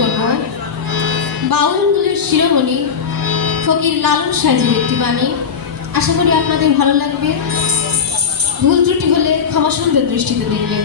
করব বাউলগুলোর শিরোমণি ফকির লালন সাজির একটি বাণী। আশা করি আপনাদের ভালো লাগবে। ভুল ত্রুটি হলে ক্ষমা সুন্দর দৃষ্টিতে দেখবেন।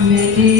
Maybe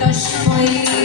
Тож мої.